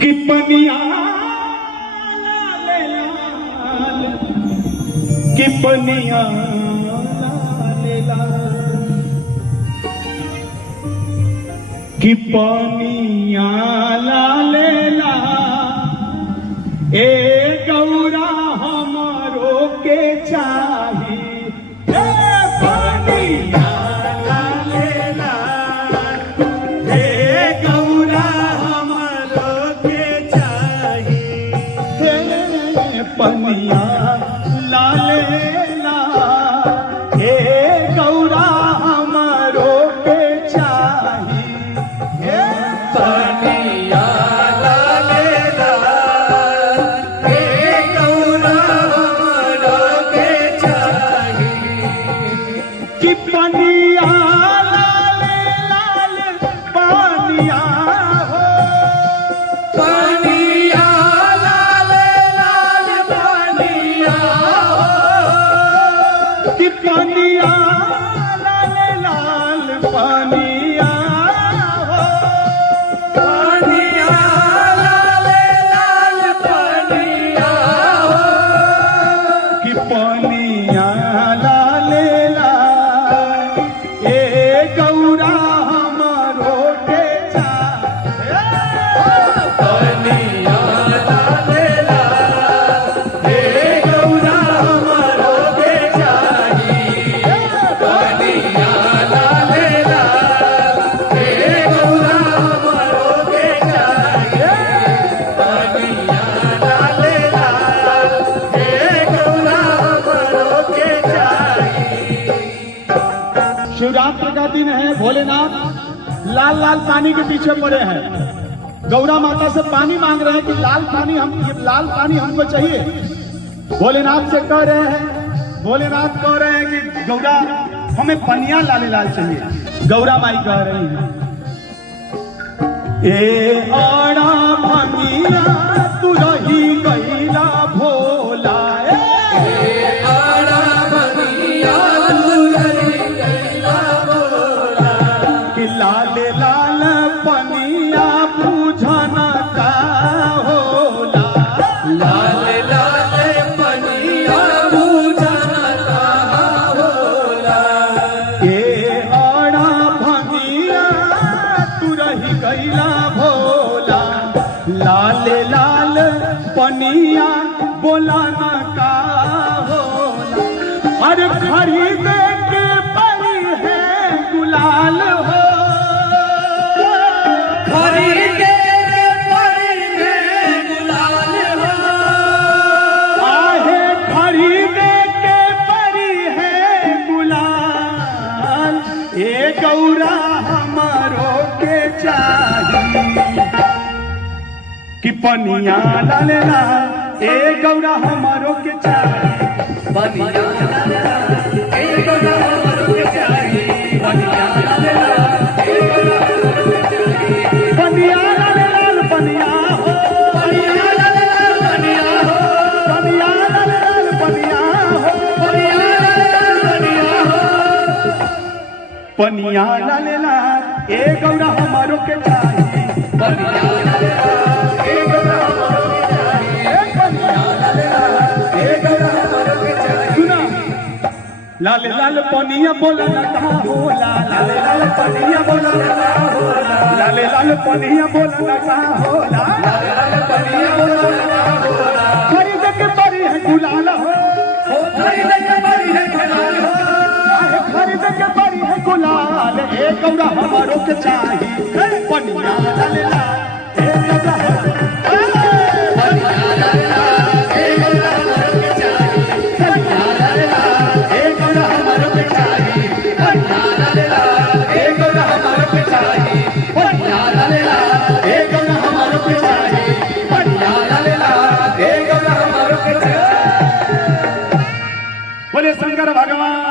कि पनिया लाल लाल, कि पनिया लाल लाल, कि पनिया लाल लाल, ए गौरा हमारो के चाही पनिया लाल लाल, ए गौरा हमारो के चाही पनिया लाल लाल, ए गौरा हमारो के चाही पनिया लाल लाल, हे गौरा हमरो के चाही। कि पनिया लाल लाल पानिया हो, पनिया लाल लाल पनिया हो, कि पनिया लाल लाल पानिया हो, पनिया लाल लाल पनिया हो, कि पनिया लाल लाल, ए गौरा हमारो के चाही पनिया लाल लाल, हे गौरा हमरो के चाही। पनिया लाल लाल, हे गौरा हमरो के चाही। पनिया लाल लाल, हे गौरा हमरो के चाही। शिवरात्रि का दिन है, भोलेनाथ लाल लाल पानी के पीछे पड़े हैं। गौरा माता से पानी मांग रहे हैं कि लाल पानी हमको चाहिए। भोलेनाथ से कह रहे हैं, भोलेनाथ कह रहे हैं कि गौरा हमें पनिया लाल लाल चाहिए। गौरा माई कह रही है ए आड़ा पनिया तू रही गईला भोला, आड़ा बनिया दुलरी गैला बोला, कि लाल लाल पनिया पूछन का होला। लाल लाल पनिया पूजन कहाँ होला। ए आड़ा भंगिया तू रही गईला भोला, लाल लाल पनिया बोला न का होला। अरे खरीद के परी है गुलाल हो, खरीदे परी में गुलाल हो, आहे खरीदे के परी है गुलाल, ए गौरा हमारो के चाही कि पनिया लाल लाल, ए गौरा हमारो के चाही पनिया लाल लाल, हे गौरा हमरो के चाही। पनिया लाल लाल, हे गौरा हमरो के चाही। पनिया लाल लाल पनिया हो, पनिया लाल लाल पनिया हो, पनिया लाल लाल पनिया हो, पनिया लाल लाल पनिया हो। पनिया लाल लाल, ए गौरा हमारो के चाही पनिया लाल लाल, हे गौरा हमरो के चाही। पनिया लाल लाल, हे गौरा हमरो के चाही। सुना लाल लाल पनिया बोला न कहा होला, लाल लाल पनिया बोला न कहा होला, लाल लाल पनिया बोला न कहा होला। लाल लाल पनिया बोला कहाँ होला। खरीद के परी है गुलाल हो, हो खरीद के परी है गुलाल हो, आहे खरीद के परी है गुलाल, ए गौरा हमारो के चाही पनिया लाल लाल, ए गौरा पनिया लाल लाल, हे गौरा हमरो के चाही। पनिया लाल लाल, हे गौरा हमरो के चाही। पनिया लाल लाल, हे गौरा हमरो के चाही। पनिया लाल लाल, हे गौरा हमरो के चाही। पनिया लाल लाल, हे गौरा हमरो के चाही। बोले शंकर भगवान